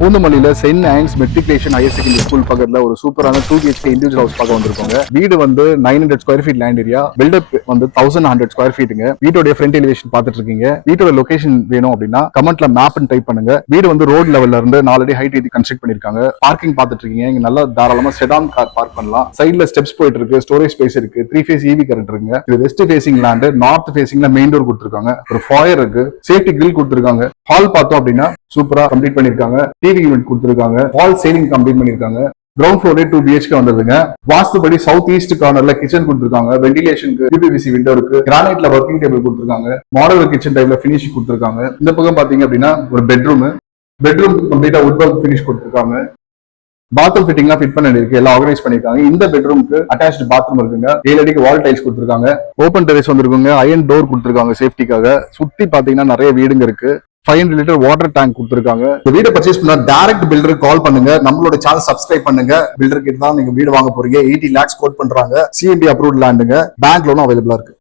பூந்தமல்லியில Saint Ann's matriculation higher secondary school பக்கத்துல ஒரு சூப்பரான 2 BHK இண்டிவிஜுவல் ஹவுஸ் பார்க்க வந்திருக்கோங்க. வீடு வந்து 900 square feet land area, built up வந்து 1100 ஸ்கொயர் ஃபீட்டுங்க. வீட்டோட ஃப்ரண்ட் எலிவேஷன் பார்த்துட்டு இருக்கீங்க. வீட்டோட லொகேஷன் வேணும் அப்படின்னா கமெண்ட்ல மேப்னு டைப் பண்ணுங்க. வீடு வந்து ரோட் லெவல்ல இருந்து 4 அடி ஹைட் ஏத்தி கன்ஸ்ட்ரக்ட் பண்ணிருக்காங்க. பார்க்கிங் பார்த்துட்டு இருக்கீங்க. இங்க நல்லா தாராளமா செடான் கார் பார்க் பண்ணலாம். சைட்ல ஸ்டெப்ஸ் போயிட்டு இருக்கு, ஸ்டோரேஜ் ஸ்பேஸ் இருக்கு, 3 ஃபேஸ் EV கரண்ட் இருக்குங்க. இது வெஸ்ட் ஃபேசிங் லேண்ட், நார்த் ஃபேசிங்ல மெயின் டோர் கொடுத்துருக்காங்க. ஒரு ஃபாயர் இருக்கு, சேஃப்டி கிரில் கொடுத்துருக்காங்க. ஹால் பார்த்தோம் அப்படின்னா சூப்பரா கம்ப்ளீட் பண்ணிருக்காங்க. டிவி யூனிட் கொடுத்துருக்காங்க. வால் சீலிங் கம்ப்ளீட் பண்ணிருக்காங்க. கிரவுண்ட் ஃப்ளோரே 2 BHK வந்ததுங்க. வாஸ்துபடி சவுத் ஈஸ்ட் கார்னர்ல கிச்சன் கொடுத்துருக்காங்க. வெண்டிலேஷனுக்கு UPVC விண்டோ இருக்கு. கிரானைட்ல ஒர்க்கிங் டேபிள் கொடுத்துருக்காங்க. மாடல் கிச்சன் டைப்ல பினிஷ் கொடுத்துருக்காங்க. இந்த பக்கம் பாத்தீங்க அப்படின்னா ஒரு பெட்ரூம் கம்ப்ளீட்டா வுட் ஒர்க் பினிஷ் கொடுத்துருக்காங்க. பாத்ரூம் ஃபிட்டிங்லாம் ஃபிட் பண்ணிருக்கு, எல்லாம் ஆர்கனைஸ் பண்ணிருக்காங்க. இந்த பெட்ரூமுக்கு அட்டாச்ட் பாத்ரூம் இருக்குங்க. 7 அடிக்கு வால் டைல்ஸ் கொடுத்துருக்காங்க. ஓப்பன் டெரேஸ் வந்திருக்குங்க. அயன் டோர் கொடுத்துருக்காங்க சேஃப்டிக்காக. சுத்தி பாத்தீங்கன்னா நிறைய வீடுங்க இருக்கு. 500 லிட்டர் வாட்டர் டேங்க் கொடுத்துருக்காங்க. இந்த வீடை பர்ச்சேஸ் பண்ணா டைரக்ட் பில்டருக்கு கால் பண்ணுங்க. நம்மளோட சேனல் சப்ஸ்கிரைப் பண்ணுங்க. பில்டர் கிட்ட தான் நீங்க வீடு வாங்க போறீங்க. 80 lakhs கோட் பண்றாங்க. CMB அப்ரூவ்ட் லேண்டுங்க. பேங்க் லோனும் அவைலபிளா இருக்கு.